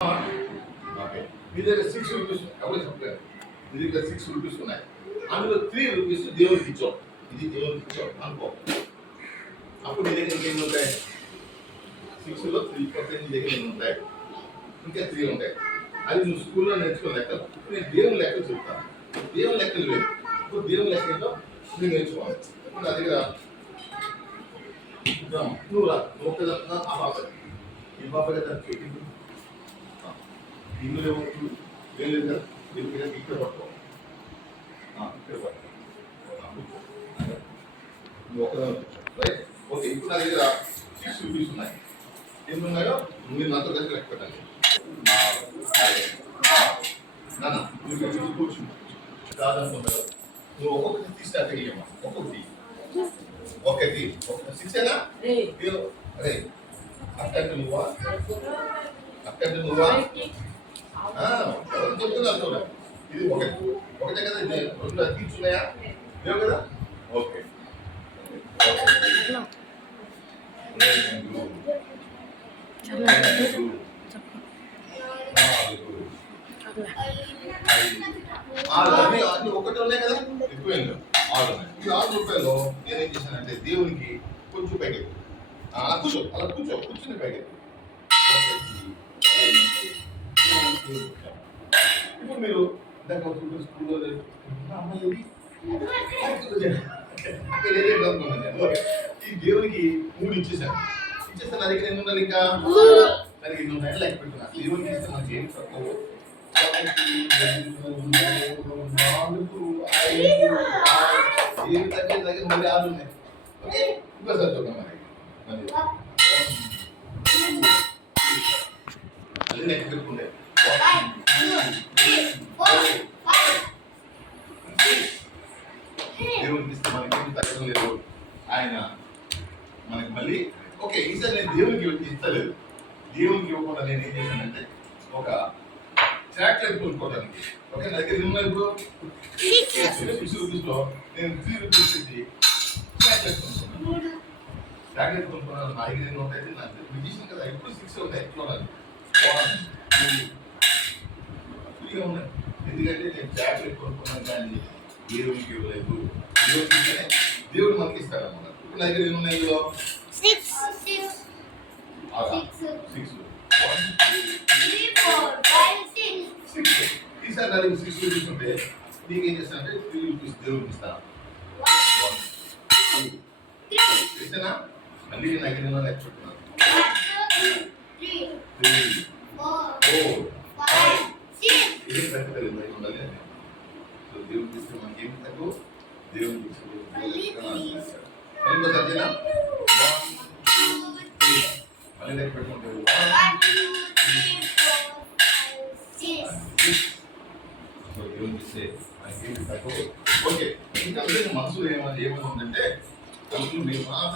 Okay, మీ దగ్గర 6 rupees ఎవరు చెప్పలేదు, మీ దగ్గర 6 రూపీస్ ఉన్నాయి, అందులో 3 రూపీస్ దేవుడికి ఇచ్చావు, ఇది దేవుడికి ఇచ్చావు అనుకో. అప్పుడు నీ దగ్గర ఇంకెన్ని ఉంటాయి? 6లో 3 పోతే నీ దగ్గర ఎన్ని ఉంటాయి? ఇంకా 3 ఉంటాయి. అది నువ్వు స్కూల్లో నేర్చుకున్న లెక్కలు. ఇప్పుడు నేను దేవుని లెక్కలు చెప్తాను. దేవుని లెక్కలు వేరు. ఇప్పుడు దేవుని లెక్క ఏంటో నువ్వు నేర్చుకోవాలి. ఇప్పుడు నా దగ్గర నువ్వు రా, నువ్వు ఒక్కదా ఆ పాప ఈ పాప కదా ఇందులో ఏమవుతుంది? వేలు కదా ఇక్కడ పట్టుకో, ఇక్కడ పట్టుకో, నువ్వు ఒక్కదా రైట్. ఓకే, ఇప్పుడు నా దగ్గర 6 రూపీస్ ఉన్నాయి. ఎన్ని ఉన్నాయో మీరు నాతో కలిసి లెక్క పెట్టండి. నాన్న నువ్వు కూర్చుని కాదనుకుంటారు, నువ్వు ఒక్కొక్కటి తీసి అట్టగలియమ్మా. ఒక్కొక్కటి ఒకటి 6ఏనా? అరే అట్టంటే నువ్వా, అట్టంటే నువ్వా ఎవరు చెప్తున్నారు చూడ. ఇది ఒకటే కదా, ఇది 2 తీర్చున్నాయా లేవు కదా? ఓకే, అన్ని ఒకటి ఉన్నాయి కదా, ఎక్కువైంది 6 ఉన్నాయి. ఈ 6 రూపాయలు నేనేం చేశానంటే దేవునికి కొంచెం పైకి అలా కూర్చో, అలా కూర్చుని పైకి. ఇప్పుడు మీరు స్కూల్లో ఈ దేవునికి 3 ఇచ్చేసాను. నా దగ్గర ఎన్ని ఉండాలి? ఇంకా దానికి 2 ఉన్నాయి లెక్క పెట్టుకున్నా. దేవునికి ఇస్తే మనకి ఏం తక్కువ? 4, 5, 6 ఏమి తగ్గేది దగ్గర మళ్ళీ 6 ఉన్నాయి. ఓకే, ఇంకోసారి చూద్దాం. మళ్ళీ లెక్క పెట్టుకుంటే దేవునికి ఇస్తే మనకి ఏమి తగ్గడం లేదు. ఆయన మనకి మళ్ళీ ఓకే. ఈసారి నేను దేవునికి ఇస్తలేదు. దేవునికి ఇవ్వకుండా నేను ఏం చేశానంటే ఒక చాక్లెట్ కొనుక్కోవడానికి. ఓకే, నా దగ్గర ఉన్నాయి. ఇప్పుడు 6 రూపీస్లో నేను 3 రూపీస్ ఇచ్చి చాక్లెట్ కొనుక్కున్నాను. చాక్లెట్ కొనుక్కున్నాను. నా దగ్గర ఎన్ని ఉంటాయి? నాకు మ్యూజిషియన్ కదా, ఎప్పుడు 6 ఉంటాయి. చూడాలి ఫ్రీగా ఉన్నాయి. ఎందుకంటే నేను చాక్లెట్ కొనుక్కున్నాను కానీ దేవునికి ఇవ్వలేదు. దేవుడు మనకి ఇస్తాడు అన్నమాట. ఇప్పుడు నా దగ్గర ఎన్ని ఉన్నాయి? 6. ఈసారి నా దగ్గర 6 రూపీస్ ఉంటే నీకు ఏం చేస్తానంటే 3 రూపీస్ దేవుడికి ఇస్తాను. చేసానా? మళ్ళీ నేను దగ్గర లెక్క పెట్టుకున్నాను. 3, 4, 5, 6 ఏం పెట్టలేదు ఉండాలి. సో దేవుడికి ఇస్తే మనకి ఏమి తక్కువ? దేవుడికి ఇస్తే ఇంకోసారి 1, 2, 3 మళ్ళీ లెక్క పెట్టుకుంటే 1, 2, 3, 4, 5, 6. సో దేవుడికి ఇస్తే మనకి ఏమి తక్కువ? ఓకే, ఇంకా మనసులో ఏమని ఉందంటే మీరు మాత్రం